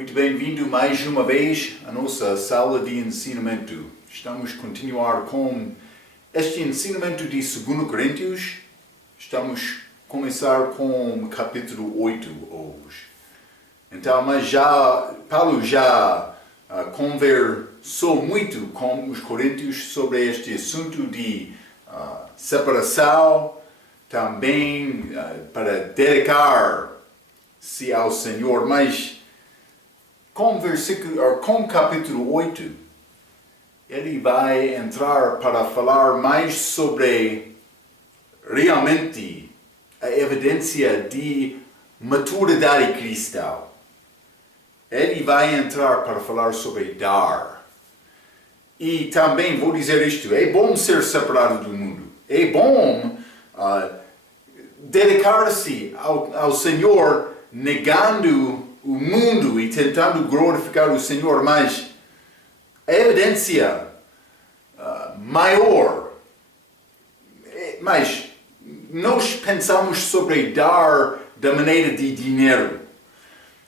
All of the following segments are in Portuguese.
Muito bem-vindo mais uma vez à nossa sala de ensinamento. Estamos a continuar com este ensinamento de 2 Coríntios. Estamos a começar com o capítulo 8 hoje. Então, Paulo já conversou muito com os coríntios sobre este assunto de separação, também para dedicar-se ao Senhor, mas com capítulo 8, ele vai entrar para falar mais sobre realmente a evidência de maturidade cristã. Ele vai entrar para falar sobre dar. E também vou dizer isto, é bom ser separado do mundo. É bom dedicar-se ao Senhor negando o mundo e tentando glorificar o Senhor, mas a evidência maior, mas nós pensamos sobre dar da maneira de dinheiro,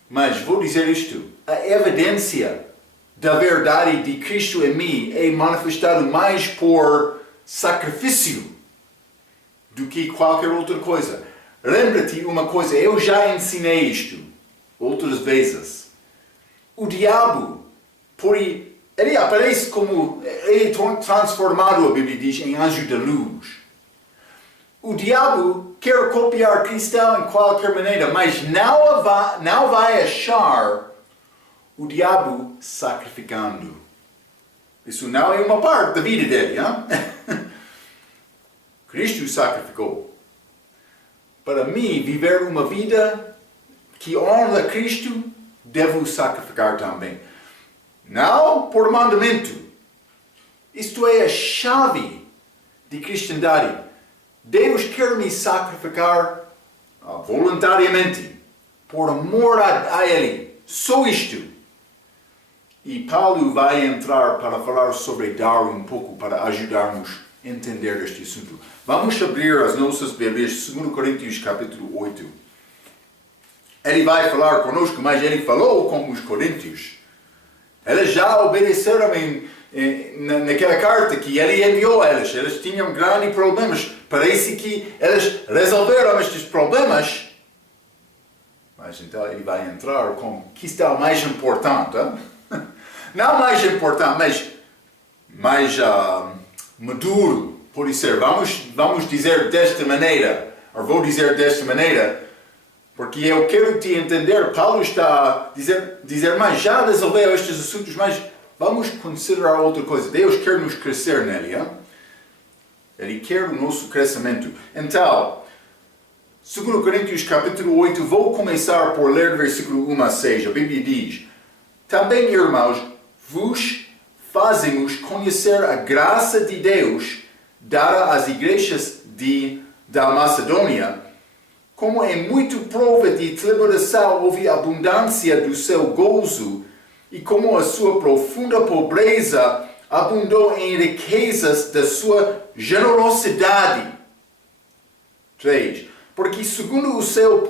mas vou dizer isto, a evidência da verdade de Cristo em mim é manifestado mais por sacrifício do que qualquer outra coisa. Lembra-te uma coisa, eu já ensinei isto outras vezes. O diabo, ele aparece como, ele é transformado, a Bíblia diz, em anjo da luz. O diabo quer copiar cristão em qualquer maneira, mas não vai achar o diabo sacrificando. Isso não é uma parte da vida dele, hein? Cristo sacrificou. Para mim, viver uma vida que honra Cristo, devo sacrificar também. Não por mandamento. Isto é a chave de cristandade. Deus quer me sacrificar voluntariamente, por amor a Ele. Só isto. E Paulo vai entrar para falar sobre dar um pouco, para ajudar-nos a entender este assunto. Vamos abrir as nossas Bíblias, 2 Coríntios capítulo 8. Ele vai falar conosco, mas ele falou com os coríntios. Eles já obedeceram naquela carta que ele enviou a eles. Eles tinham grandes problemas. Parece que eles resolveram estes problemas. Mas então ele vai entrar com o que está mais importante. Hein? Não mais importante, mas mais maduro. Por ser, vamos dizer desta maneira. Ou vou dizer desta maneira. Porque eu quero te entender, Paulo está a dizer, mas já resolveu estes assuntos, mas vamos considerar outra coisa. Deus quer nos crescer nele, hein? Ele quer o nosso crescimento. Então, 2 Coríntios capítulo 8, vou começar por ler versículo 1 a 6. A Bíblia diz, também, irmãos, vos fazemos conhecer a graça de Deus dada às igrejas da Macedônia, como em muito prova de tribulação houve abundância do seu gozo, e como a sua profunda pobreza abundou em riquezas da sua generosidade. 3. Porque segundo o seu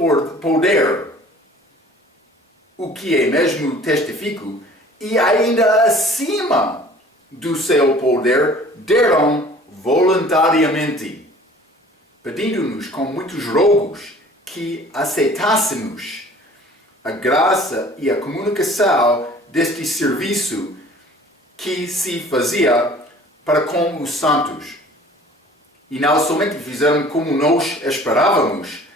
poder, o que é mesmo testifico, e ainda acima do seu poder, deram voluntariamente, pedindo-nos com muitos rogos que aceitássemos a graça e a comunicação deste serviço que se fazia para com os santos. E não somente fizeram como nós esperávamos,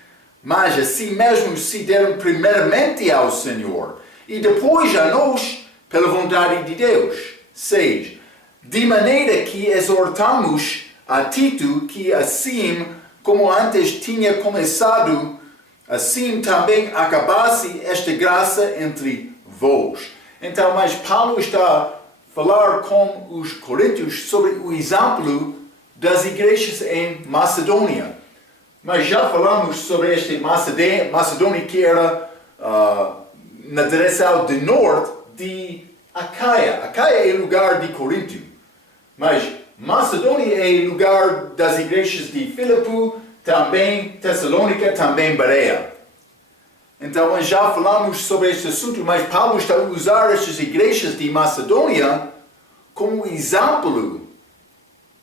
mas assim mesmo se deram primeiramente ao Senhor e depois a nós pela vontade de Deus. 6. De maneira que exortamos a Tito que assim como antes tinha começado, assim também acabasse esta graça entre vós. Então, mas Paulo está a falar com os coríntios sobre o exemplo das igrejas em Macedônia. Mas já falamos sobre esta Macedônia que era na direção do norte de Acaia. Acaia é lugar de Corinto. Mas Macedônia é lugar das igrejas de Filipe, também Tessalônica, também Bereia. Então, já falamos sobre este assunto, mas Paulo está a usar estas igrejas de Macedônia como exemplo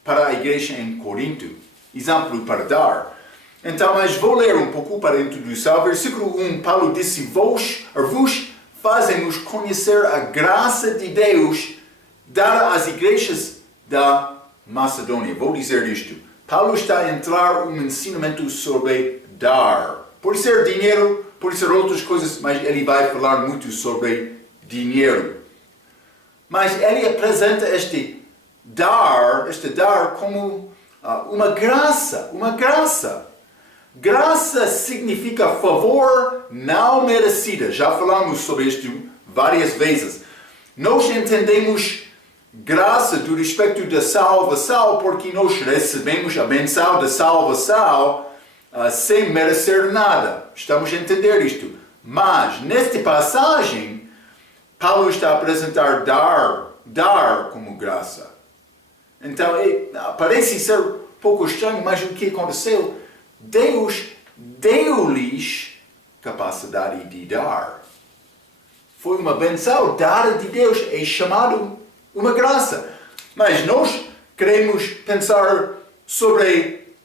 para a igreja em Corinto, exemplo para dar. Então, mas vou ler um pouco para introduzir. Versículo 1, Paulo disse, vos fazemos conhecer a graça de Deus dada às igrejas da Macedônia. Vou dizer isto. Paulo está a entrar um ensinamento sobre dar. Pode ser dinheiro, pode ser outras coisas, mas ele vai falar muito sobre dinheiro. Mas ele apresenta este dar como uma graça. Graça significa favor não merecido. Já falamos sobre isto várias vezes. Nós entendemos graça do respeito da salvação porque nós recebemos a benção da salvação sem merecer nada. Estamos a entender isto. Mas, nesta passagem, Paulo está a apresentar dar como graça. Então, parece ser um pouco estranho, mas o que aconteceu? Deus deu-lhes capacidade de dar. Foi uma benção dada de Deus, é chamado uma graça. Mas nós queremos pensar sobre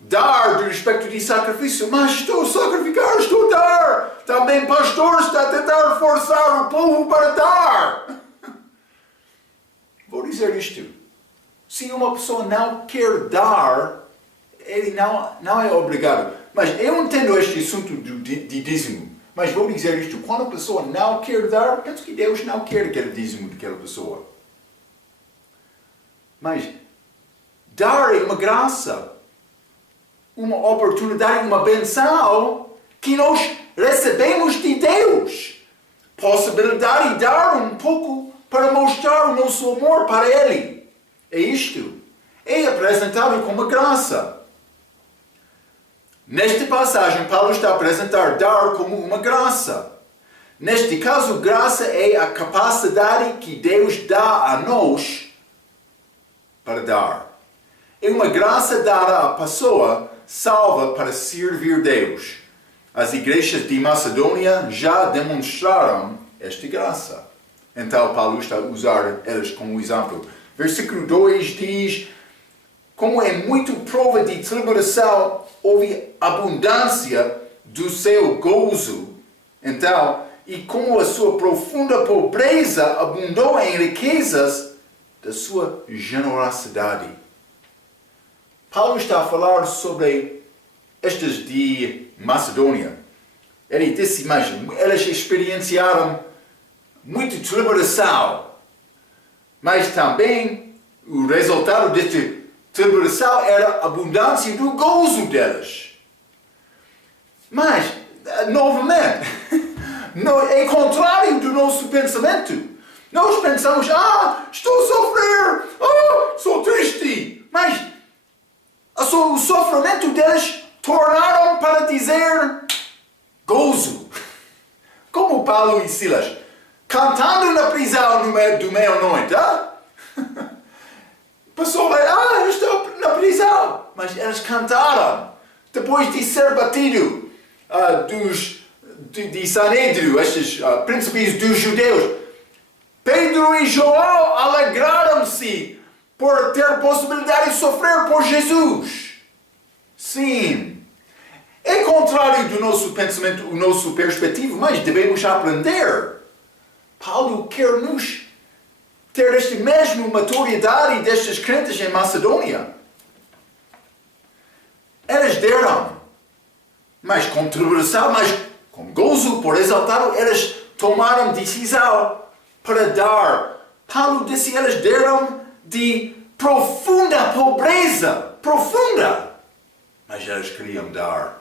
dar do respeito de sacrifício. Mas estou a sacrificar, estou a dar. Também pastor está a tentar forçar o povo para dar. Vou dizer isto. Se uma pessoa não quer dar, ele não é obrigado. Mas eu entendo este assunto de dízimo. Mas vou dizer isto. Quando a pessoa não quer dar, penso que Deus não quer aquele dízimo daquela pessoa. Mas dar é uma graça. Uma oportunidade, uma benção que nós recebemos de Deus. Possibilidade de dar um pouco para mostrar o nosso amor para Ele. É isto. É apresentado como uma graça. Nesta passagem, Paulo está a apresentar dar como uma graça. Neste caso, graça é a capacidade que Deus dá a nós para dar. É uma graça dada à pessoa salva para servir Deus. As igrejas de Macedônia já demonstraram esta graça. Então, Paulo está a usar elas como exemplo. Versículo 2 diz, como é muito prova de tribulação, houve abundância do seu gozo. Então, e como a sua profunda pobreza abundou em riquezas da sua generosidade. Paulo está a falar sobre estas de Macedônia. Ele disse, mas elas experienciaram muita tribulação. Mas também o resultado desta tribulação era a abundância do gozo delas. Mas, novamente, é contrário do nosso pensamento. Nós pensamos, estou a sofrer, sou triste. Mas o sofrimento deles tornaram para dizer gozo. Como Paulo e Silas, cantando na prisão no meio do meia-noite. Pessoal vai, eu estou na prisão. Mas eles cantaram. Depois de ser batido de Sanedrio, estes príncipes dos judeus, Pedro e João alegraram-se por ter possibilidade de sofrer por Jesus. Sim. É contrário do nosso pensamento, o nosso perspectiva, mas devemos aprender. Paulo quer nos ter esta mesma maturidade destes crentes em Macedônia. Eles deram, mas com tribulação, mas com gozo por exaltado, eles tomaram decisão para dar. Paulo disse, eles deram de profunda pobreza, profunda, mas eles queriam dar.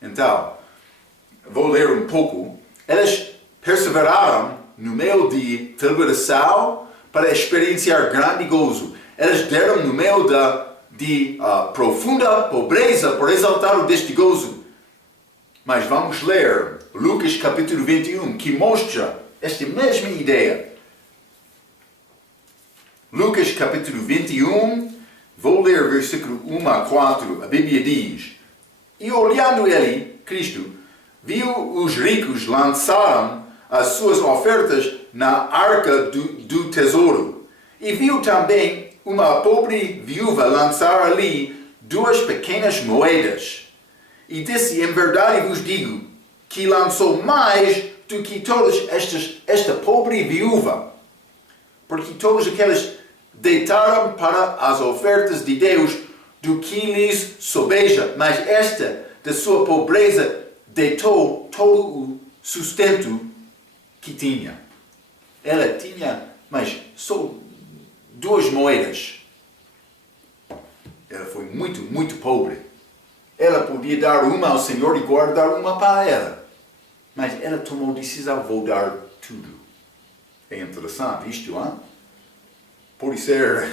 Então, vou ler um pouco. Eles perseveraram no meio de tribulação para experienciar grande gozo. Eles deram no meio de profunda pobreza por exaltar deste gozo. Mas vamos ler Lucas capítulo 21, que mostra esta mesma ideia. Lucas capítulo 21, vou ler versículo 1 a 4, a Bíblia diz, e olhando ele, Cristo, viu os ricos lançaram as suas ofertas na arca do tesouro. E viu também uma pobre viúva lançar ali 2 pequenas moedas. E disse, em verdade vos digo, que lançou mais do que todas esta pobre viúva. Porque todos aqueles deitaram para as ofertas de Deus do que lhes sobeja, mas esta, da sua pobreza, deitou todo o sustento que tinha. Ela tinha, mas só 2 moedas. Ela foi muito, muito pobre. Ela podia dar uma ao Senhor e guardar uma para ela. Mas ela tomou a decisão, vou dar tudo. É interessante isto, hein? Por ser...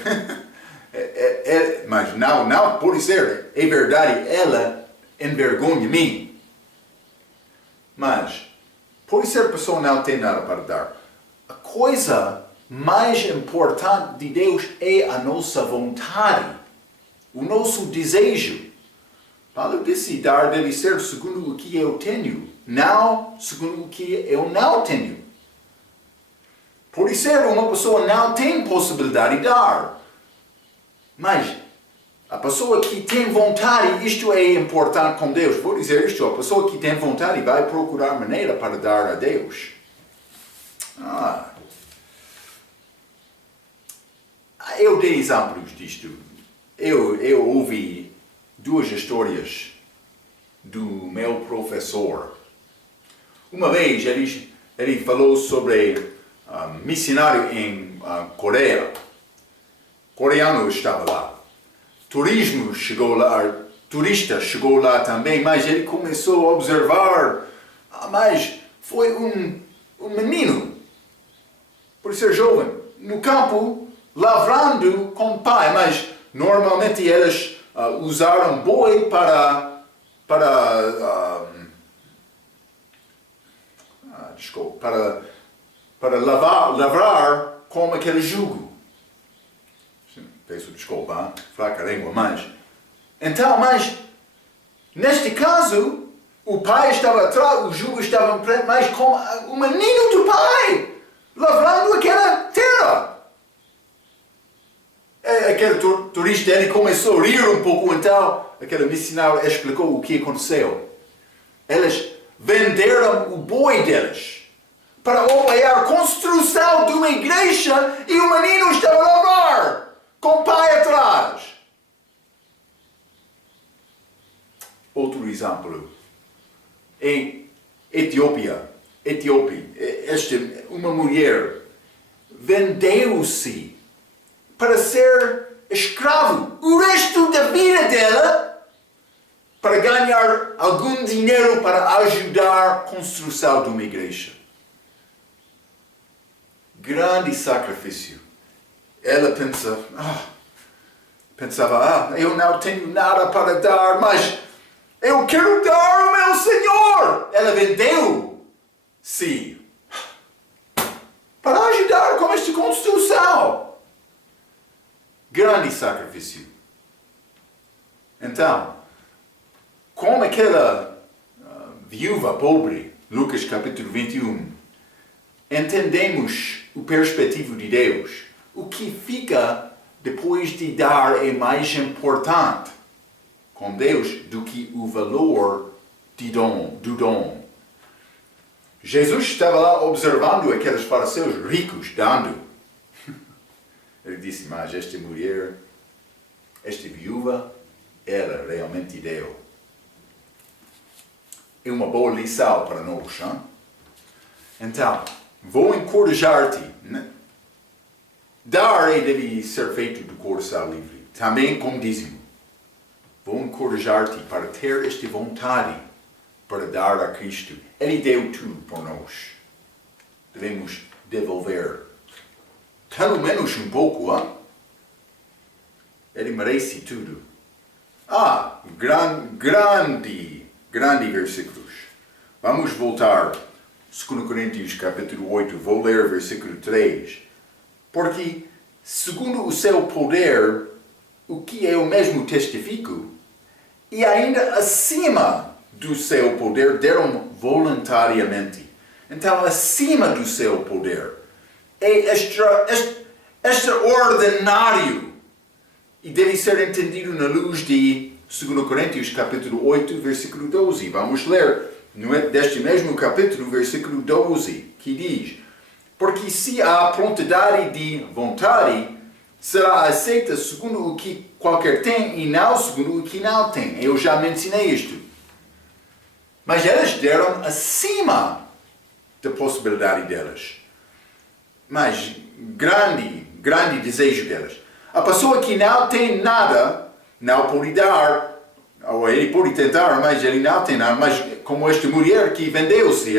mas não por ser, é verdade, ela envergonha-me. Mas, por ser a pessoa não tem nada para dar, a coisa mais importante de Deus é a nossa vontade, o nosso desejo. Paulo disse, dar deve ser segundo o que eu tenho, não segundo o que eu não tenho. Por ser uma pessoa não tem possibilidade de dar. Mas a pessoa que tem vontade, isto é importante com Deus. Vou dizer isto, a pessoa que tem vontade vai procurar maneira para dar a Deus. Eu dei exemplos disto. Eu ouvi 2 histórias do meu professor. Uma vez ele falou sobre missionário em Coreia. Coreano estava lá. Turista chegou lá também, mas ele começou a observar. Mas foi um menino, por ser jovem, no campo, lavrando com o pai, mas normalmente eles usaram boi para lavrar com aquele jugo. Peço desculpa, fraca língua, mas... Então, mas, neste caso, o pai estava atrás, o jugo estava em frente, mas com o menino do pai, lavrando aquela terra. Aquele turista, ele começou a rir um pouco, então, aquele missionário explicou o que aconteceu. Eles venderam o boi deles para apoiar a construção de uma igreja e o menino estava a lavrar. Com o pai atrás. Outro exemplo. Em Etiópia, uma mulher vendeu-se para ser escravo o resto da vida dela para ganhar algum dinheiro para ajudar a construção de uma igreja. Grande sacrifício. Ela pensava, eu não tenho nada para dar, mas eu quero dar ao meu Senhor. Ela vendeu-se para ajudar com esta construção. Grande sacrifício. Então, como aquela viúva pobre, Lucas capítulo 21, entendemos o perspectivo de Deus. O que fica depois de dar é mais importante com Deus do que o valor do dom. Jesus estava lá observando aqueles fariseus ricos dando. Ele disse, mas esta mulher, esta viúva, ela realmente deu. É uma boa lição para nós. Hein? Então, vou encorajar-te. Dar deve ser feito do coração livre, também com dízimo. Vou encorajar-te para ter esta vontade para dar a Cristo. Ele deu tudo por nós. Devemos devolver. Pelo menos um pouco, hein? Ele merece tudo. Grande versículos. Vamos voltar. 2 Coríntios capítulo 8, vou ler versículo 3. Porque, segundo o seu poder, o que eu mesmo testifico, e ainda acima do seu poder, deram voluntariamente. Então, acima do seu poder, é extraordinário e deve ser entendido na luz de 2 Coríntios capítulo 8, versículo 12. Vamos ler deste mesmo capítulo, versículo 12, que diz: porque se há prontidade de vontade, será aceita segundo o que qualquer tem e não segundo o que não tem. Eu já mencionei isto. Mas elas deram acima da possibilidade delas. Mas grande desejo delas. A pessoa que não tem nada, não pode dar, ou ele pode tentar, mas ele não tem nada, mas como esta mulher que vendeu-se,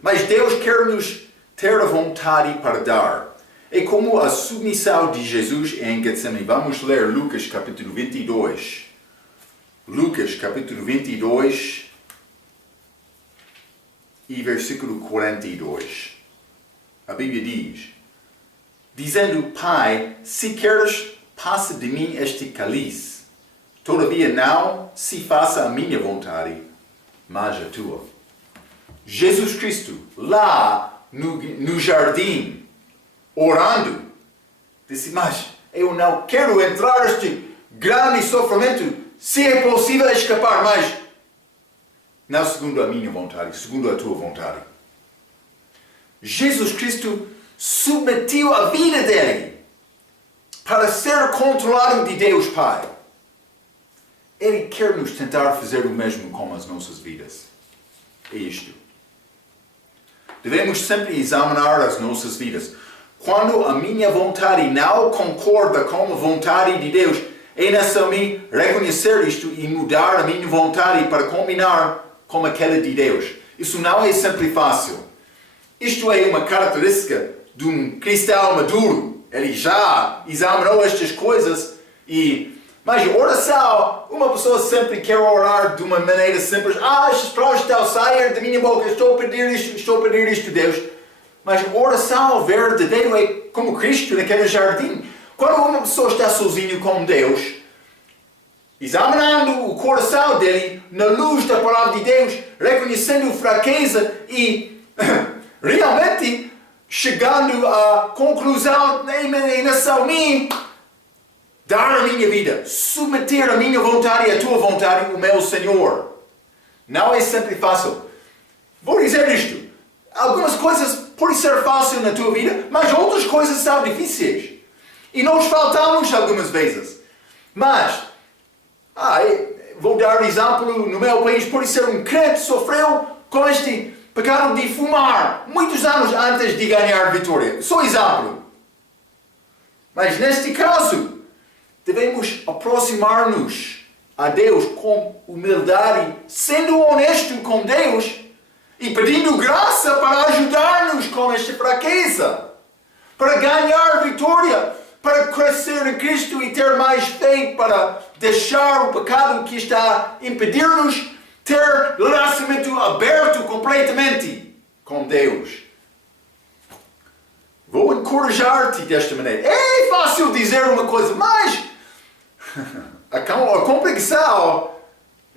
mas Deus quer nos ter a vontade para dar. É como a submissão de Jesus em Getsemane. Vamos ler Lucas capítulo 22. Lucas capítulo 22 e versículo 42. A Bíblia diz: dizendo, Pai, se queres, passa de mim este cálice. Todavia não se faça a minha vontade, mas a tua. Jesus Cristo, lá no jardim, orando, disse, mas eu não quero entrar neste grande sofrimento, se é possível escapar, mas não segundo a minha vontade, segundo a tua vontade. Jesus Cristo submeteu a vida dele para ser controlado de Deus Pai. Ele quer nos tentar fazer o mesmo com as nossas vidas. É isto. Devemos sempre examinar as nossas vidas. Quando a minha vontade não concorda com a vontade de Deus, é necessário me reconhecer isto e mudar a minha vontade para combinar com aquela de Deus. Isso não é sempre fácil. Isto é uma característica de um cristão maduro. Ele já examinou estas coisas mas oração, uma pessoa sempre quer orar de uma maneira simples. Estas palavras estão a sair da minha boca, estou a pedir isto, Deus. Mas a oração verdadeira é como Cristo naquele jardim. Quando uma pessoa está sozinha com Deus, examinando o coração dele, na luz da palavra de Deus, reconhecendo fraqueza e realmente chegando à conclusão, em nação minha, dar a minha vida, submeter a minha vontade e a tua vontade, o meu Senhor. Não é sempre fácil. Vou dizer isto. Algumas coisas podem ser fáceis na tua vida, mas outras coisas são difíceis. E nós faltamos algumas vezes. Mas, vou dar um exemplo. No meu país, pode ser um crente que sofreu com este pecado de fumar muitos anos antes de ganhar vitória. Só exemplo. Mas neste caso, devemos aproximar-nos a Deus com humildade, sendo honesto com Deus e pedindo graça para ajudar-nos com esta fraqueza, para ganhar vitória, para crescer em Cristo e ter mais fé, para deixar o pecado que está a impedir-nos ter relacionamento aberto completamente com Deus. Vou encorajar-te desta maneira. É fácil dizer uma coisa, mas a compreensão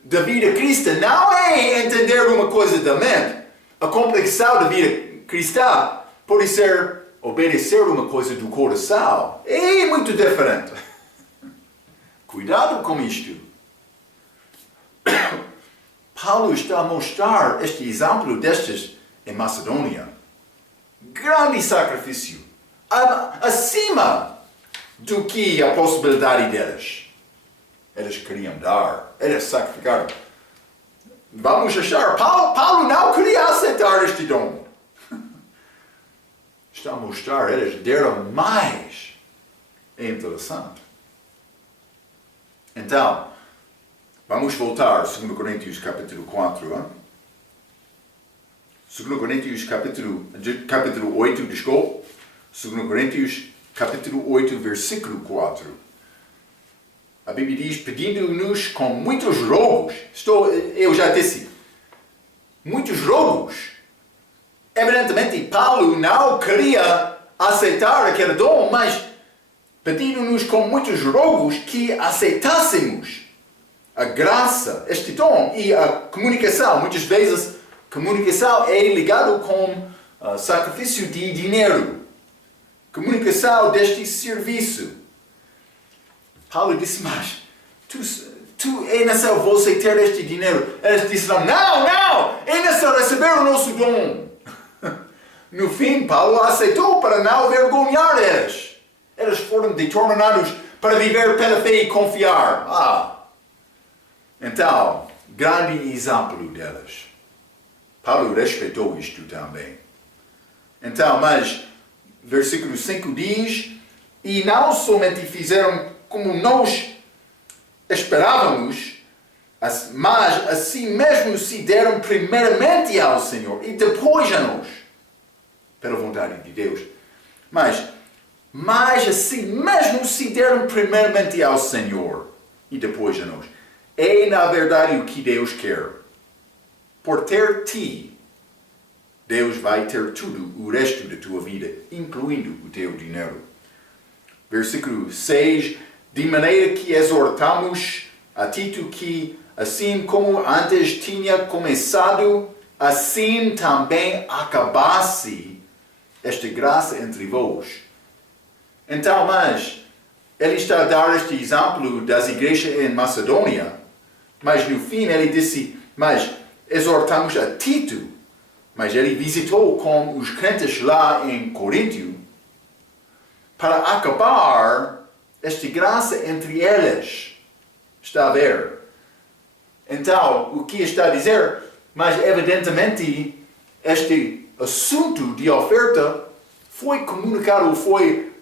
da vida cristã não é entender uma coisa da mente. A compreensão da vida cristã pode ser obedecer uma coisa do coração. É muito diferente. Cuidado com isto. Paulo está a mostrar este exemplo destes em Macedônia. Grande sacrifício. Acima do que a possibilidade delas. Eles queriam dar, eles sacrificaram. Vamos achar, Paulo não queria aceitar este dom. Está a mostrar, eles deram mais. É interessante. Então, vamos voltar a 2 Coríntios capítulo 4. 2 Coríntios capítulo 8, desculpa. 2 Coríntios capítulo 8, versículo 4. A Bíblia diz, pedindo-nos com muitos rogos. Eu já disse, muitos rogos. Evidentemente, Paulo não queria aceitar aquele dom, mas pedindo-nos com muitos rogos que aceitássemos. a graça, este dom e a comunicação. Muitas vezes, comunicação é ligado com sacrifício de dinheiro. Comunicação deste serviço. Paulo disse, mas tu é necessário você ter este dinheiro. Eles disseram, não, é necessário receber o nosso dom. No fim, Paulo aceitou para não vergonhar eles. Eles foram determinados para viver pela fé e confiar. Então, grande exemplo deles. Paulo respeitou isto também. Então, mas, versículo 5 diz, e não somente fizeram como nós esperávamos, mas assim mesmo se deram primeiramente ao Senhor e depois a nós, pela vontade de Deus. Mas assim mesmo se deram primeiramente ao Senhor e depois a nós. É na verdade o que Deus quer. Por ter ti, Deus vai ter tudo o resto da tua vida, incluindo o teu dinheiro. Versículo 6, de maneira que exortamos a Tito que, assim como antes tinha começado, assim também acabasse esta graça entre vós. Então, mas, ele está a dar este exemplo das igrejas em Macedônia, mas no fim ele disse, mas exortamos a Tito, mas ele visitou com os crentes lá em Coríntio, para acabar esta graça entre eles. Está a ver? Então, o que está a dizer? Mas evidentemente, este assunto de oferta foi comunicado, foi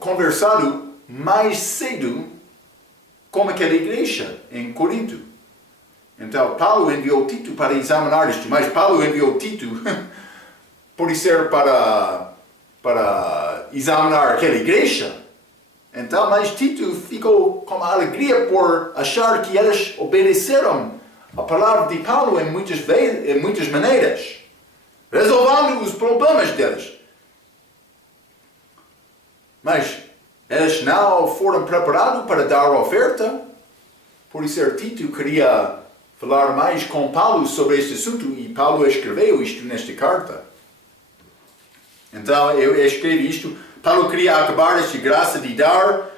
conversado mais cedo com aquela igreja em Corinto. Então, Paulo enviou Tito para examinar isto, mas Paulo enviou Tito por ser para examinar aquela igreja. Então, mas Tito ficou com alegria por achar que eles obedeceram a palavra de Paulo em muitas maneiras, resolvendo os problemas deles. Mas eles não foram preparados para dar oferta, por isso Tito queria falar mais com Paulo sobre este assunto e Paulo escreveu isto nesta carta. Então eu escrevi isto. Paulo queria acabar esta graça de dar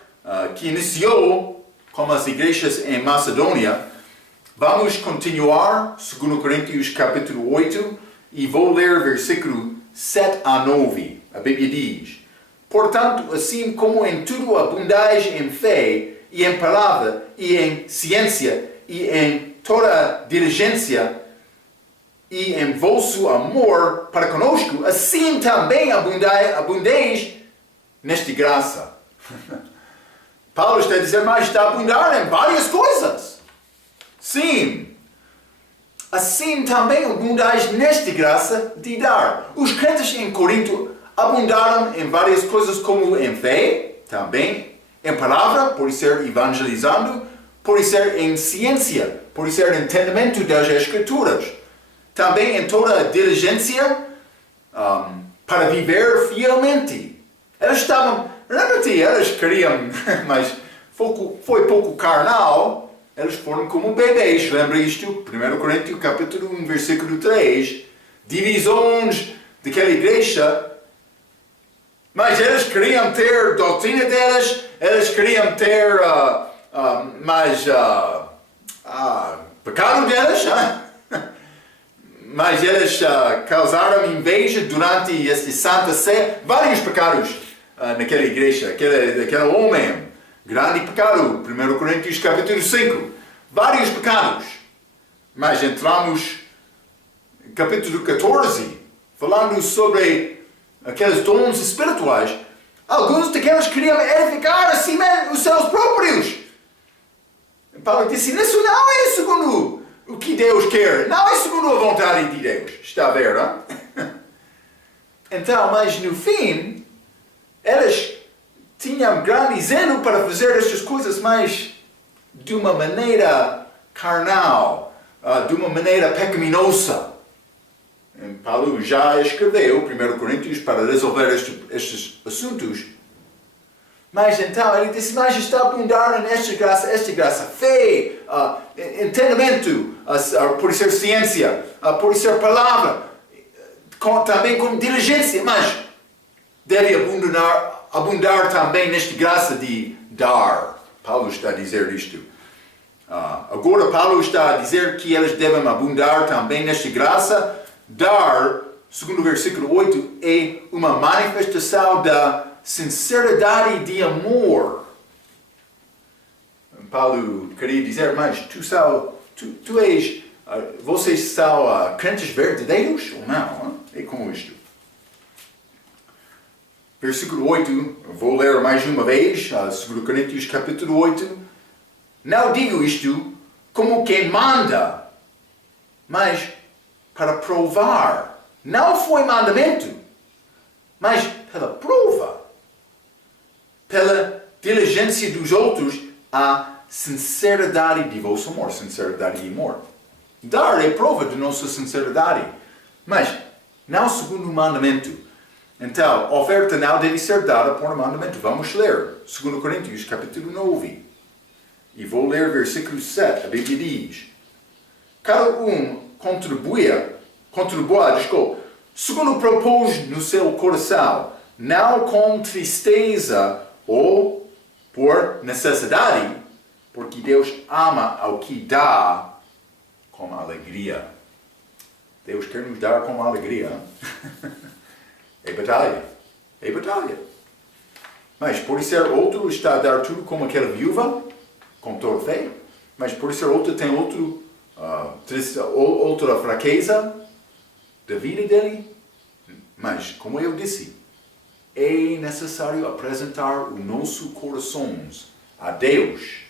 que iniciou com as igrejas em Macedônia. Vamos continuar, 2 Coríntios capítulo 8, e vou ler versículo 7 a 9. A Bíblia diz, portanto, assim como em tudo abundais em fé, e em palavra, e em ciência, e em toda diligência, e em vosso amor para conosco, assim também abundeis nesta graça. Paulo está a dizer, mas está a abundar em várias coisas. Sim. Assim também abundais nesta graça de dar. Os crentes em Corinto abundaram em várias coisas, como em fé, também em palavra, por ser evangelizando, por ser em ciência, por ser entendimento das Escrituras. Também em toda a diligência para viver fielmente. Eles estavam, lembra-te, eles queriam, mas foi pouco carnal, eles foram como bebês, lembra isto? 1 Coríntios capítulo 1, versículo 3, divisões daquela igreja, mas eles queriam ter doutrina deles, eles queriam ter pecado deles, mas eles causaram inveja durante este Santa Sé, vários pecados naquela igreja, aquele homem, grande pecado, 1 Coríntios capítulo 5, vários pecados. Mas entramos no capítulo 14, falando sobre aqueles dons espirituais. Alguns daqueles queriam edificar a si mesmo os seus próprios. Paulo disse, isso não é segundo o que Deus quer, não é segundo a vontade de Deus. Está a ver, não? Então, mas no fim, eles tinham grande zelo para fazer estas coisas, mas de uma maneira carnal, de uma maneira pecaminosa. Paulo já escreveu 1 Coríntios para resolver estes assuntos. Mas então ele disse, mas está a abundar nesta graça, fé, entendimento, pode ser ciência, pode ser palavra, também com diligência, mas deve abundar também nesta graça de dar. Paulo está a dizer isto. Agora Paulo está a dizer que eles devem abundar também nesta graça. Dar, segundo o versículo 8, é uma manifestação da sinceridade de amor. Paulo queria dizer, mas vocês são crentes verdadeiros ou não? É como isto. Versículo 8, vou ler mais uma vez, 2 Coríntios capítulo 8. Não digo isto como quem manda, mas para provar. Não foi mandamento, mas pela prova. Pela diligência dos outros, a sinceridade de vosso amor. Sinceridade e amor. Dar é prova de nossa sinceridade, mas não segundo o mandamento. Então, a oferta não deve ser dada por mandamento. Vamos ler 2 Coríntios capítulo 9. E vou ler versículo 7. A Bíblia diz: cada um contribua, segundo propôs no seu coração, não com tristeza ou por necessidade, porque Deus ama ao que dá com alegria. Deus quer nos dar com alegria. É batalha. É batalha. Mas pode ser outro está a dar tudo como aquela viúva, com toda fé. Mas pode ser outro tem outra fraqueza da vida dele. Mas, como eu disse, é necessário apresentar os nossos corações a Deus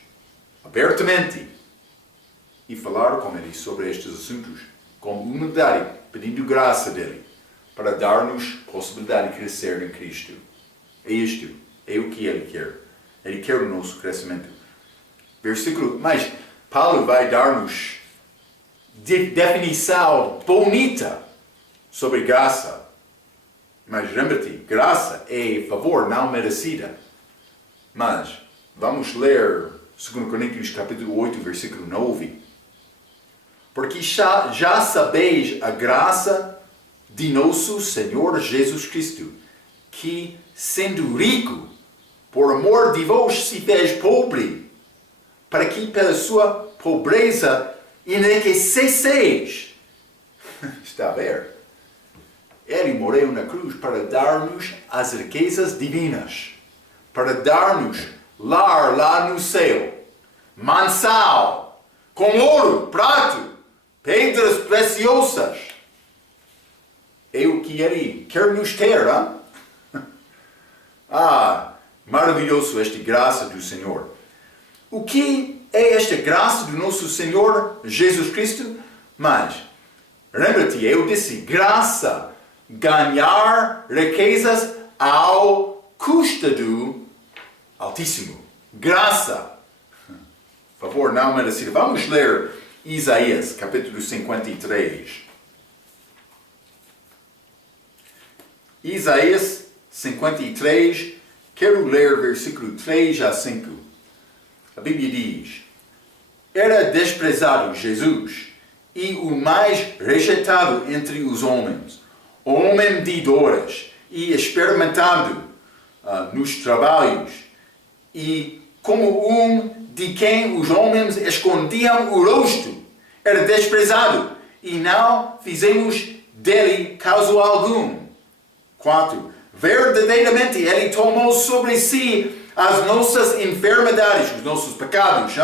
abertamente e falar com Ele sobre estes assuntos com humildade, pedindo graça dele, para dar-nos possibilidade de crescer em Cristo. É isto. É o que Ele quer. Ele quer o nosso crescimento. Mas Paulo vai dar-nos definição bonita sobre graça. Mas lembra-te, graça é favor não merecida. Mas vamos ler 2 Coríntios capítulo 8, versículo 9. Porque já sabeis a graça de nosso Senhor Jesus Cristo, que, sendo rico, por amor de vós se fez pobre, para que pela sua pobreza enriquecesseis. Está a ver? Ele morreu na cruz para dar-nos as riquezas divinas, para dar-nos lar lá no céu, mansão, com ouro, prato, pedras preciosas. É o que Ele quer nos ter, hein? Maravilhoso esta graça do Senhor. O que é esta graça do nosso Senhor Jesus Cristo? Mas, lembra-te, eu disse, graça, ganhar riquezas ao custo do Altíssimo. Graça. Por favor, não merecido. Vamos ler Isaías, capítulo 53. Isaías 53, quero ler versículo 3 a 5. A Bíblia diz: era desprezado Jesus e o mais rejeitado entre os homens, homem de dores e experimentado nos trabalhos, e como um de quem os homens escondiam o rosto, era desprezado e não fizemos dele caso algum. 4. Verdadeiramente Ele tomou sobre si as nossas enfermidades, os nossos pecados,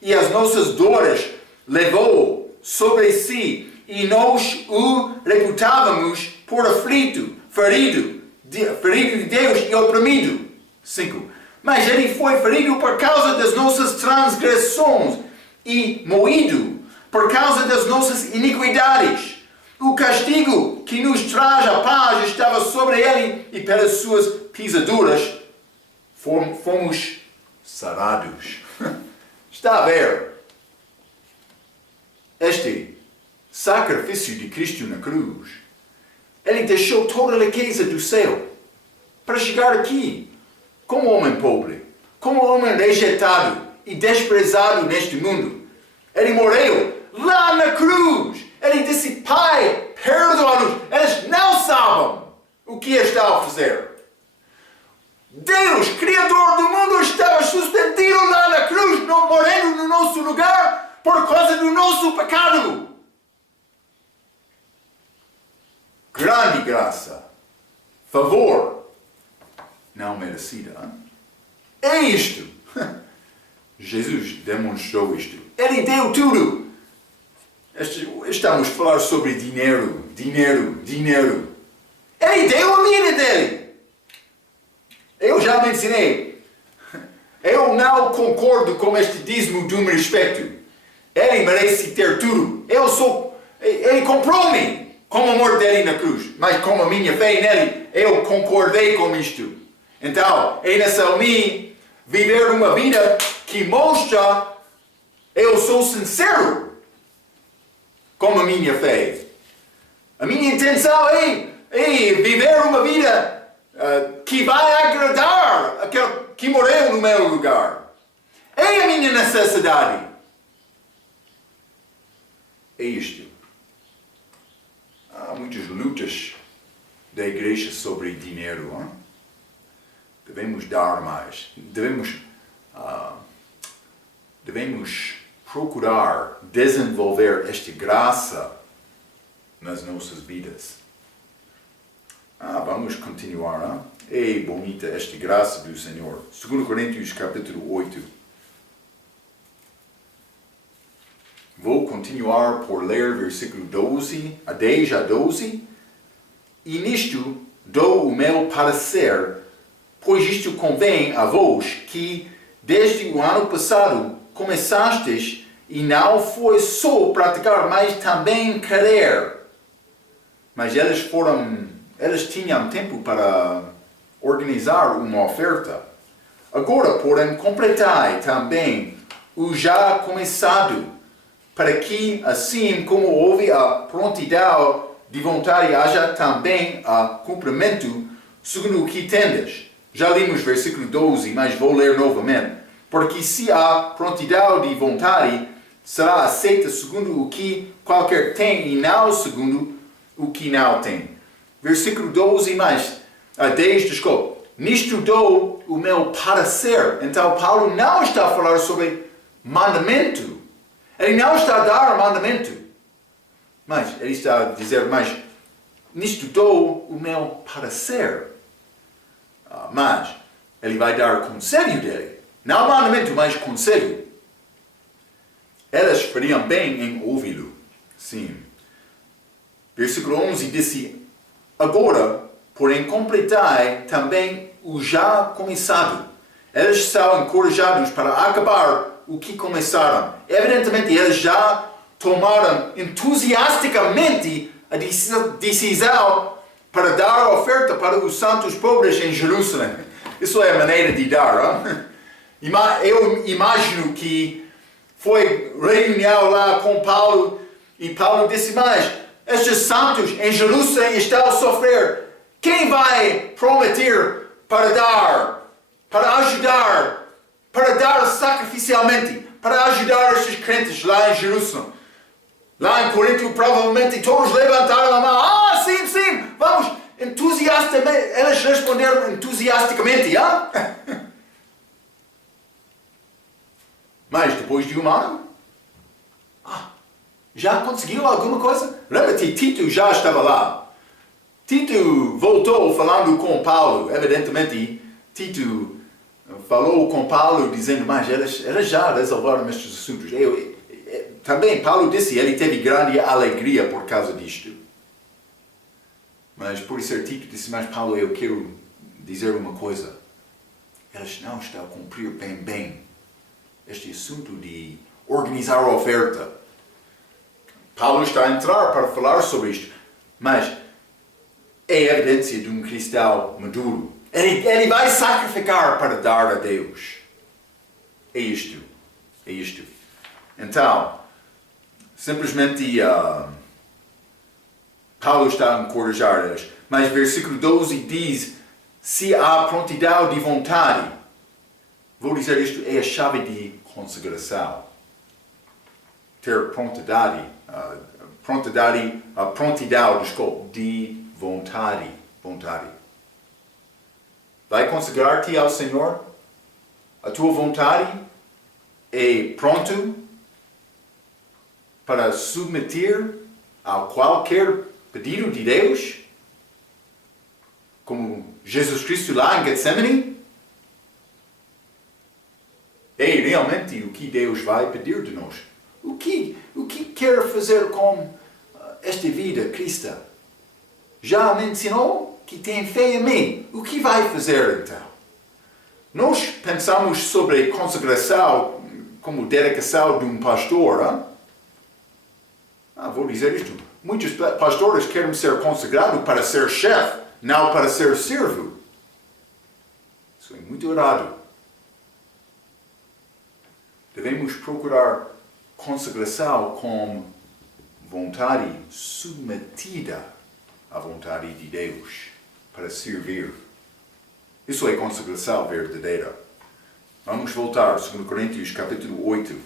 e as nossas dores levou sobre si, e nós o reputávamos por aflito, ferido de Deus e oprimido. 5. Mas Ele foi ferido por causa das nossas transgressões e moído por causa das nossas iniquidades. O castigo que nos traz a paz estava sobre Ele, e pelas suas pisaduras fomos sarados. Está a ver? Este sacrifício de Cristo na cruz, Ele deixou toda a riqueza do céu para chegar aqui, como homem pobre, como homem rejeitado e desprezado neste mundo. Ele morreu lá na cruz. Ele disse, Pai, perdoa-nos. Eles não sabem o que está a fazer. Deus, Criador do mundo, estava suspendido lá na cruz, morrendo no nosso lugar por causa do nosso pecado. Grande graça, favor, não merecida. É isto. Jesus demonstrou isto. Ele deu tudo. Estamos a falar sobre dinheiro. Ele deu a vida dele. Eu já mencionei. Eu não concordo com este dízimo de um respeito. Ele merece ter tudo. Ele comprou-me com o amor dele na cruz. Mas com a minha fé nele, eu concordei com isto. Então, é necessário mim viver uma vida que mostra eu sou sincero com a minha fé. A minha intenção é viver uma vida que vai agradar aquele que morreu no meu lugar. É a minha necessidade. É isto. Há muitas lutas da igreja sobre dinheiro. Hein? Devemos dar mais. Devemos procurar desenvolver esta graça nas nossas vidas. Vamos continuar. É bonita esta graça do Senhor. 2 Coríntios capítulo 8. Vou continuar por ler versículo 10 a 12. E nisto dou o meu parecer, pois isto convém a vós que desde o ano passado começastes e não foi só praticar, mas também querer. Mas eles tinham tempo para organizar uma oferta. Agora, porém, completai também o já começado, para que, assim como houve a prontidão de vontade, haja também a cumprimento segundo o que tendes. Já limos versículo 12, mas vou ler novamente. Porque se há prontidão de vontade, será aceita segundo o que qualquer tem e não segundo o que não tem. Versículo 12 mais 10, desculpa. Nisto dou o meu parecer. Então Paulo não está a falar sobre mandamento. Ele não está a dar mandamento. Mas ele está a dizer, mas nisto dou o meu parecer. Mas ele vai dar conselho dele. Não mandamento, mas conselho. Eles fariam bem em ouvi-lo. Sim. Versículo 11 disse, agora, porém, completai também o já começado. Eles são encorajados para acabar o que começaram. Evidentemente, eles já tomaram entusiasticamente a decisão para dar a oferta para os santos pobres em Jerusalém. Isso é a maneira de dar. Hein? Eu imagino que foi reunião lá com Paulo e Paulo disse, mas estes santos em Jerusalém estão a sofrer. Quem vai prometer para dar, para ajudar, para dar sacrificialmente, para ajudar estes crentes lá em Jerusalém? Lá em Corinto, provavelmente todos levantaram a mão. Sim, vamos, entusiasticamente. Eles responderam entusiasticamente, Mas depois de um ano, já conseguiu alguma coisa? Lembra-te, Tito já estava lá. Tito voltou falando com Paulo. Evidentemente, Tito falou com Paulo dizendo, mas eles já resolveram estes assuntos. Também Paulo disse, ele teve grande alegria por causa disto. Mas por isso Tito disse, mas Paulo, eu quero dizer uma coisa. Eles não estão a cumprir bem este assunto de organizar a oferta. Paulo está a entrar para falar sobre isto. Mas é evidência de um cristão maduro. Ele vai sacrificar para dar a Deus. É isto. Então, simplesmente Paulo está a encorajar eles. Mas versículo 12 diz, se há prontidão de vontade, vou dizer isto, é a chave de consagração. Ter prontidão, de vontade. Vai consagrar-te ao Senhor? A tua vontade é pronto para submeter a qualquer pedido de Deus? Como Jesus Cristo lá em Getsemane? É realmente o que Deus vai pedir de nós. O que quer fazer com esta vida cristã? Já me ensinou que tem fé em mim. O que vai fazer então? Nós pensamos sobre consagração como dedicação de um pastor. Hein? Vou dizer isto. Muitos pastores querem ser consagrados para ser chefe, não para ser servo. Isso é muito errado. Devemos procurar consagração com vontade submetida à vontade de Deus para servir. Isso é consagração verdadeira. Vamos voltar a 2 Coríntios capítulo 8.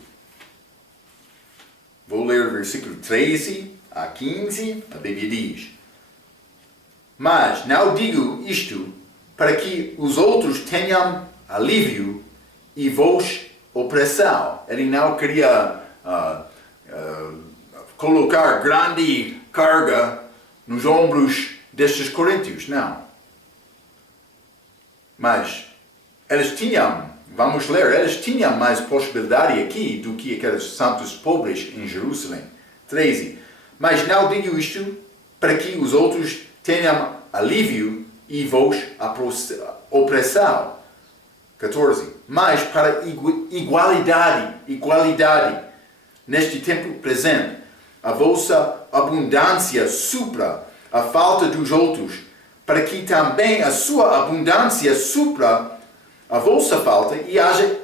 Vou ler o versículo 13 a 15. A Bíblia diz: Mas não digo isto para que os outros tenham alívio e vos opressão. Ele não queria colocar grande carga nos ombros destes coríntios, não. Mas eles tinham, vamos ler, eles tinham mais possibilidade aqui do que aqueles santos pobres em Jerusalém. 13. Mas não digo isto para que os outros tenham alívio e vos opressão. 14. Mas para igualdade, neste tempo presente, a vossa abundância supra a falta dos outros, para que também a sua abundância supra a vossa falta e haja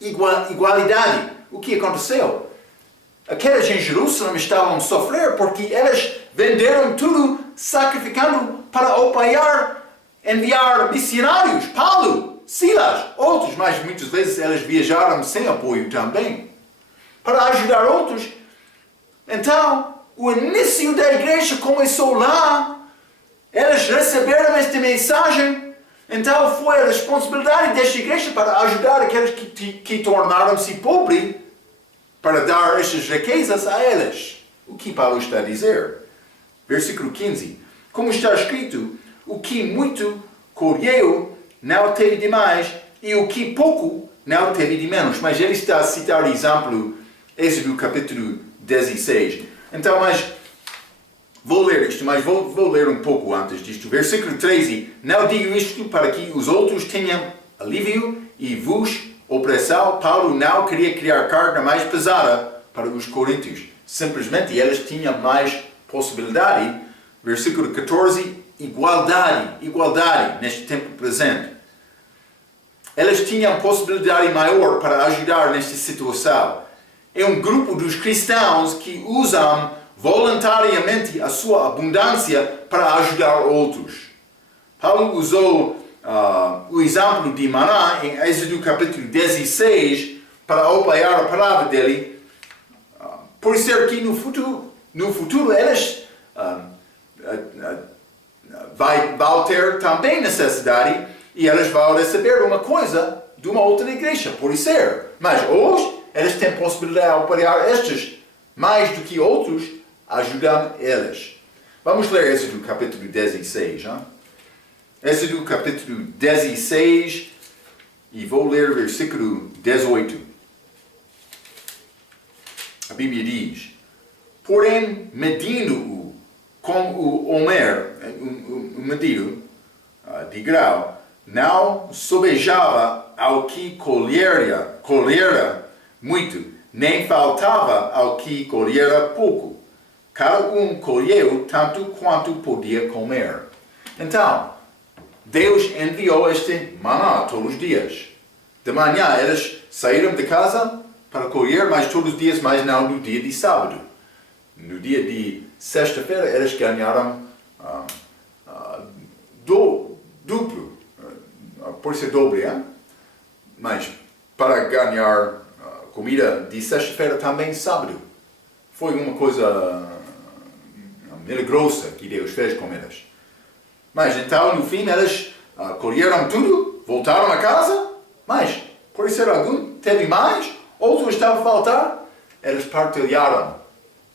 igualdade. O que aconteceu? Aqueles em Jerusalém estavam a sofrer porque eles venderam tudo, sacrificando para apoiar, enviar missionários, Paulo, Silas, outros, mas muitas vezes eles viajaram sem apoio também, para ajudar outros. Então, o início da igreja começou lá, eles receberam esta mensagem, então foi a responsabilidade desta igreja para ajudar aqueles que tornaram-se pobres, para dar estas riquezas a eles. O que Paulo está a dizer? Versículo 15. Como está escrito, o que muito colheu não teve de mais, e o que pouco não teve de menos. Mas ele está a citar exemplo, Êxodo capítulo 16. Então, mas vou ler isto, mas vou ler um pouco antes disto. Versículo 13. Não digo isto para que os outros tenham alívio e vos opressão. Paulo não queria criar carga mais pesada para os coríntios. Simplesmente eles tinham mais possibilidade. Versículo 14. Igualdade neste tempo presente. Eles tinham possibilidade maior para ajudar nesta situação. É um grupo dos cristãos que usam voluntariamente a sua abundância para ajudar outros. Paulo usou o exemplo de Maná em Êxodo capítulo 16 para apoiar a palavra dele, por ser que no futuro eles vão ter também necessidade e eles vão receber uma coisa de uma outra igreja, por ser. Mas hoje eles têm possibilidade de apoiar estes mais do que outros, ajudando eles. Vamos ler Êxodo capítulo 16. Hein? Êxodo capítulo 16 e vou ler o versículo 18. A Bíblia diz: Porém, medindo-o com o Homer, o medido de grau, não sobejava ao que colhera muito, nem faltava ao que colhera pouco. Cada um colheu tanto quanto podia comer. Então, Deus enviou este maná todos os dias. De manhã eles saíram de casa para colher, mas todos os dias, mas não no dia de sábado. No dia de sexta-feira eles ganharam duplo, por ser dobre, hein? Mas para ganhar comida de sexta-feira também sábado. Foi uma coisa milagrosa que Deus fez com elas. Mas então, no fim, elas colheram tudo, voltaram a casa, mas, por ser algum, teve mais, outro estava a faltar, eles partilharam,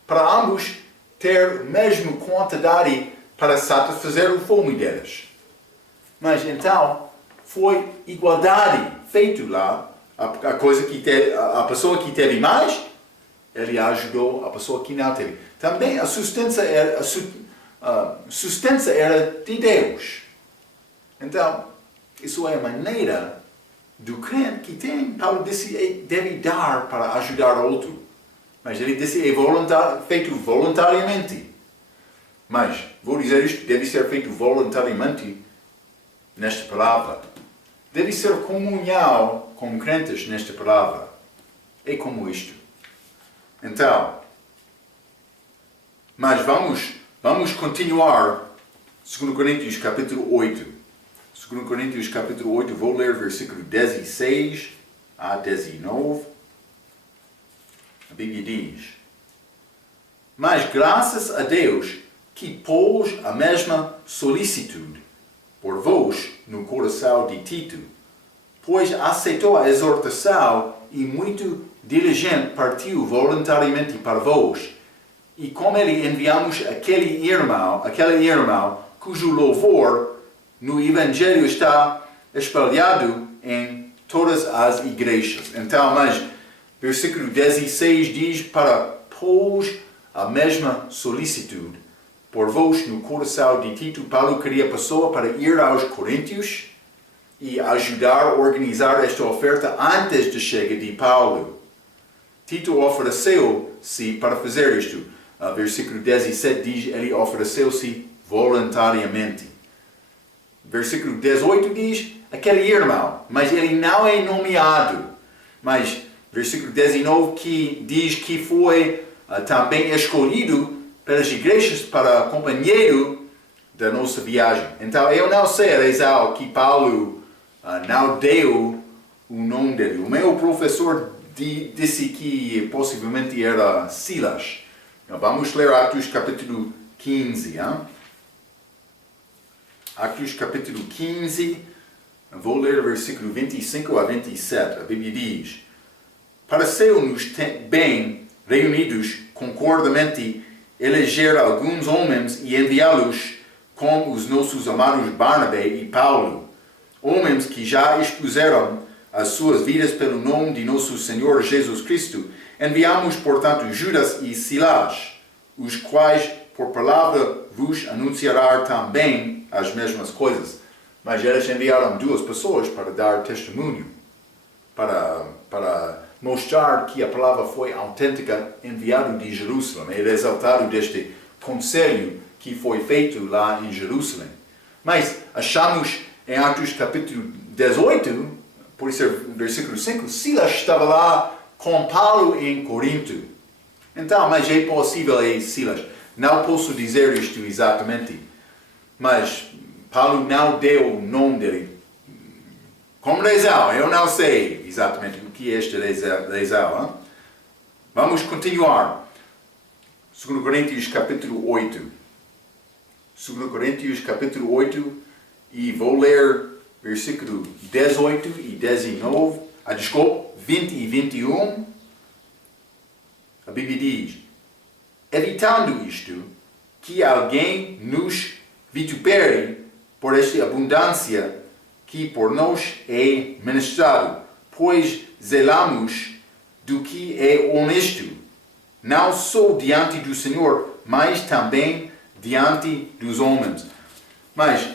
para ambos ter a mesma quantidade para satisfazer o fome deles. Mas então, foi igualdade feito lá, a coisa que a pessoa que teve mais, ele ajudou a pessoa que não teve. Também a sustância era de Deus. Então, isso é a maneira do crente que tem. Paulo disse deve dar para ajudar outro. Mas ele disse feito voluntariamente. Mas, vou dizer isto, deve ser feito voluntariamente nesta palavra. Deve ser comunhão com crentes nesta palavra. É como isto. Então, mas vamos continuar 2 Coríntios capítulo 8. 2 Coríntios capítulo 8, vou ler versículo 16 a 19. A Bíblia diz: mas graças a Deus que pôs a mesma solicitude por vós no coração de Tito, pois aceitou a exortação e muito diligente partiu voluntariamente para vós. E com ele enviamos aquele irmão cujo louvor no Evangelho está espalhado em todas as igrejas. Então, mas versículo 16 diz: para pôs a mesma solicitude por vós no coração de Tito. Paulo queria a pessoa para ir aos Coríntios e ajudar a organizar esta oferta antes da chegada de Paulo. Tito ofereceu-se para fazer isto. Versículo 17 diz: ele ofereceu-se voluntariamente. Versículo 18 diz: aquele irmão, mas ele não é nomeado. Mas versículo 19 que diz que foi também escolhido pelas igrejas para companheiro da nossa viagem. Então eu não sei a razão que Paulo não deu o nome dele. O meu professor disse que possivelmente era Silas. Vamos ler Atos capítulo 15. Atos capítulo 15, vou ler versículo 25 a 27. A Bíblia diz: pareceu-nos bem reunidos concordamente eleger alguns homens e enviá-los com os nossos amados Barnabé e Paulo, homens que já expuseram as suas vidas pelo nome de nosso Senhor Jesus Cristo. Enviamos, portanto, Judas e Silas, os quais, por palavra, vos anunciarão também as mesmas coisas. Mas eles enviaram duas pessoas para dar testemunho, para mostrar que a palavra foi autêntica, enviado de Jerusalém. É resultado deste conselho que foi feito lá em Jerusalém. Mas achamos em Atos capítulo 18, por isso versículo 5, Silas estava lá com Paulo em Corinto. Então, mas é possível Silas. Não posso dizer isto exatamente, mas Paulo não deu o nome dele. Como razão, eu não sei exatamente o que é esta razão. Vamos continuar. 2 Coríntios capítulo 8. 2 Coríntios capítulo 8, e vou ler versículo 18 e 19. Desculpa, 20 e 21. A Bíblia diz: evitando isto, que alguém nos vitupere por esta abundância que por nós é ministrado, pois zelamos do que é honesto, não só diante do Senhor, mas também diante dos homens. Mas,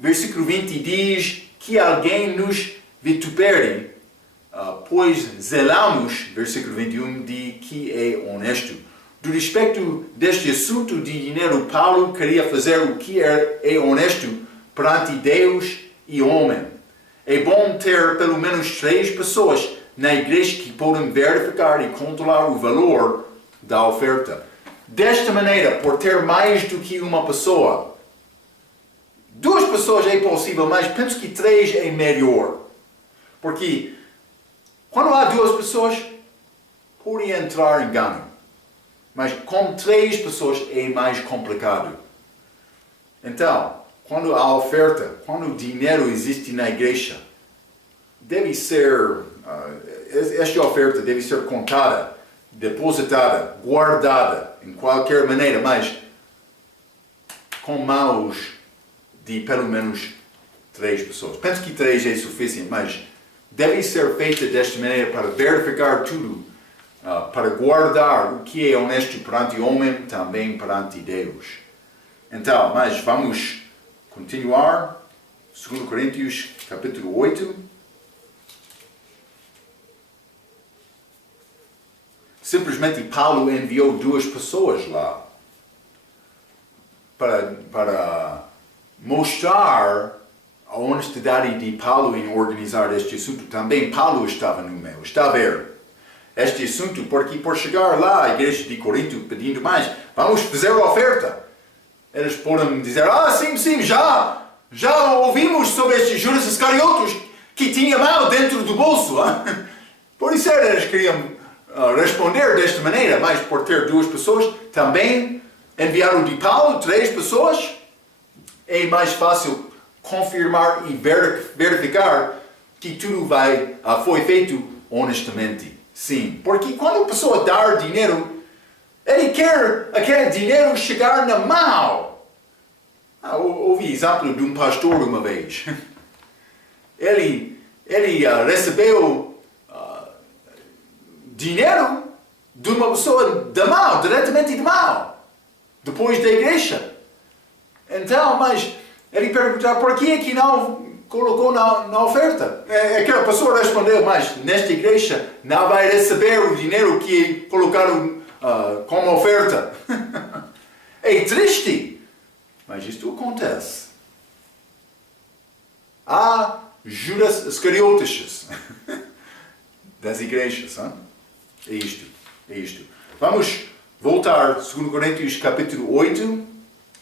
versículo 20 diz que alguém nos vitupere, pois zelamos, versículo 21, de que é honesto. Do respeito deste assunto de dinheiro, Paulo queria fazer o que é honesto perante Deus e homem. É bom ter pelo menos 3 pessoas na igreja que podem verificar e controlar o valor da oferta. Desta maneira, por ter mais do que uma pessoa, 2 pessoas é possível, mas penso que 3 é melhor. Porque Quando há duas pessoas, pode entrar engano. Mas com três pessoas é mais complicado. Então, quando há oferta, quando o dinheiro existe na igreja, deve ser, esta oferta deve ser contada, depositada, guardada, em qualquer maneira, mas com mãos de pelo menos 3 pessoas. Penso que 3 é suficiente, mas deve ser feita desta maneira para verificar tudo, para guardar o que é honesto perante o homem, também perante Deus. Então, mas vamos continuar. 2 Coríntios, capítulo 8. Simplesmente Paulo enviou 2 pessoas lá para mostrar a honestidade de Paulo em organizar este assunto. Também Paulo estava no meio, está a ver este assunto, porque por chegar lá a igreja de Corinto pedindo mais, vamos fazer a oferta. Eles podem dizer, sim, já ouvimos sobre estes Judas Iscariotes que tinha mal dentro do bolso. Por isso eles queriam responder desta maneira, mas por ter 2 pessoas, também enviaram de Paulo 3 pessoas, é mais fácil confirmar e verificar que tudo foi feito honestamente. Sim, porque quando a pessoa dá dinheiro, ele quer aquele dinheiro chegar na mão. Ouvi exemplo de um pastor uma vez. Ele recebeu dinheiro de uma pessoa da mão, diretamente da mão, depois da igreja. Então, mas ele perguntou por que não colocou na oferta. Aquela pessoa respondeu, mas nesta igreja não vai receber o dinheiro que colocaram como oferta. É triste, mas isto acontece. Há Judas Iscariotes das igrejas. É isto. Vamos voltar, 2 Coríntios capítulo 8.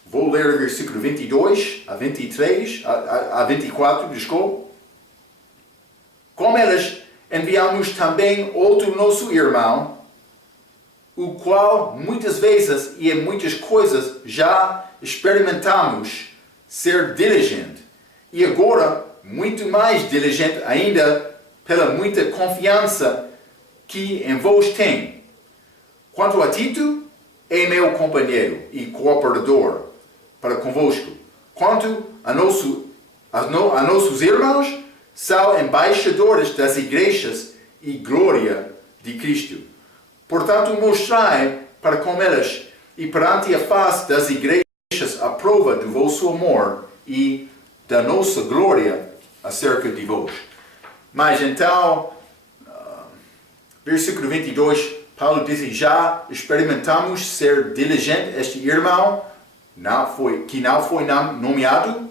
Vou ler o versículo 22 a 23, a 24, desculpa. Como eles, enviamos também outro nosso irmão, o qual muitas vezes e em muitas coisas já experimentamos ser diligente. E agora, muito mais diligente ainda, pela muita confiança que em vós tem. Quanto a Tito, é meu companheiro e cooperador para convosco. Quanto a nossos irmãos, são embaixadores das igrejas e glória de Cristo. Portanto, mostrai para com eles e perante a face das igrejas a prova do vosso amor e da nossa glória acerca de vós. Mas então, versículo 22, Paulo diz, já experimentamos ser diligente. Este irmão que não foi nomeado,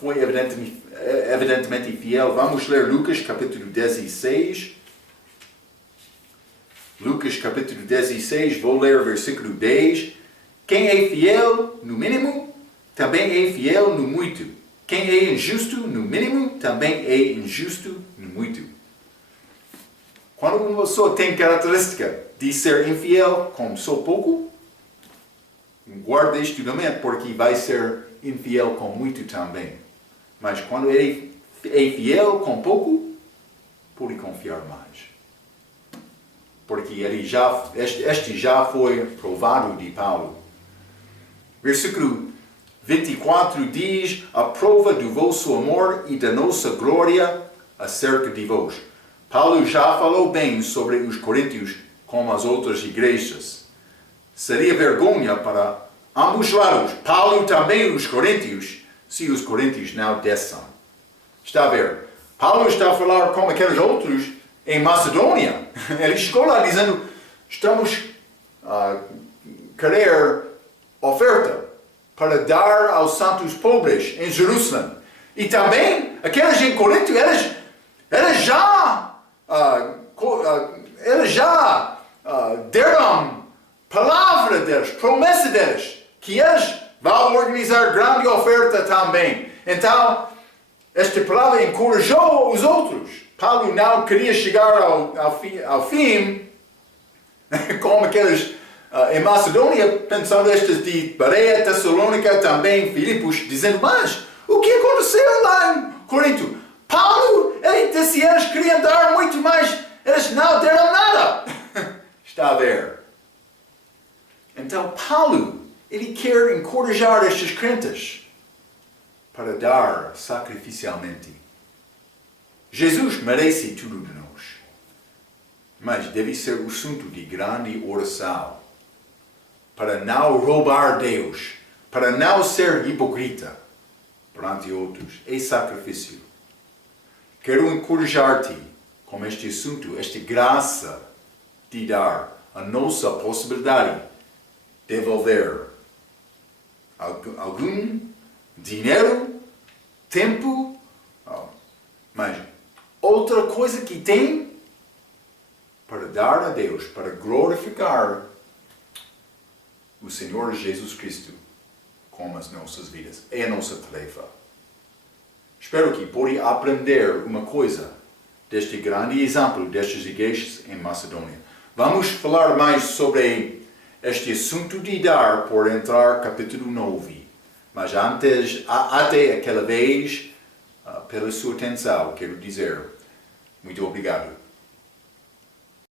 foi evidentemente fiel. Vamos ler Lucas capítulo 16. Lucas capítulo 16, vou ler o versículo 10. Quem é fiel no mínimo, também é fiel no muito. Quem é injusto no mínimo, também é injusto no muito. Quando uma pessoa tem característica de ser infiel com só pouco, guarda isto na mente, porque vai ser infiel com muito também. Mas quando ele é fiel com pouco, pode confiar mais. Porque este já foi provado de Paulo. Versículo 24 diz, a prova do vosso amor e da nossa glória acerca de vós. Paulo já falou bem sobre os coríntios como as outras igrejas. Seria vergonha para ambos lados, Paulo e também os coríntios, se os coríntios não dessem. Está a ver? Paulo está a falar como aqueles outros em Macedônia. Ele chegou lá dizendo, estamos a querer oferta para dar aos santos pobres em Jerusalém. E também, aqueles em Corinto, eles já deram palavra deles, promessa deles, que eles vão organizar grande oferta também. Então, esta palavra encorajou os outros. Paulo não queria chegar ao fim, como aqueles em Macedônia, pensando estas de Bereia, Tessalônica, também Filipos, dizendo, mas o que aconteceu lá em Corinto? Paulo, ele disse que eles queriam dar muito mais, eles não deram nada. Está a ver? Então Paulo, ele quer encorajar estes crentes para dar sacrificialmente. Jesus merece tudo de nós, mas deve ser o assunto de grande oração, para não roubar Deus, para não ser hipocrita perante outros. É sacrifício. Quero encorajar-te com este assunto, esta graça de dar a nossa possibilidade de devolver algum dinheiro, tempo, mas outra coisa que tem para dar a Deus, para glorificar o Senhor Jesus Cristo com as nossas vidas. É a nossa tarefa. Espero que possa aprender uma coisa deste grande exemplo destas igrejas em Macedônia. Vamos falar mais sobre este assunto de dar por entrar capítulo 9. Mas antes, até aquela vez, pela sua atenção, quero dizer muito obrigado.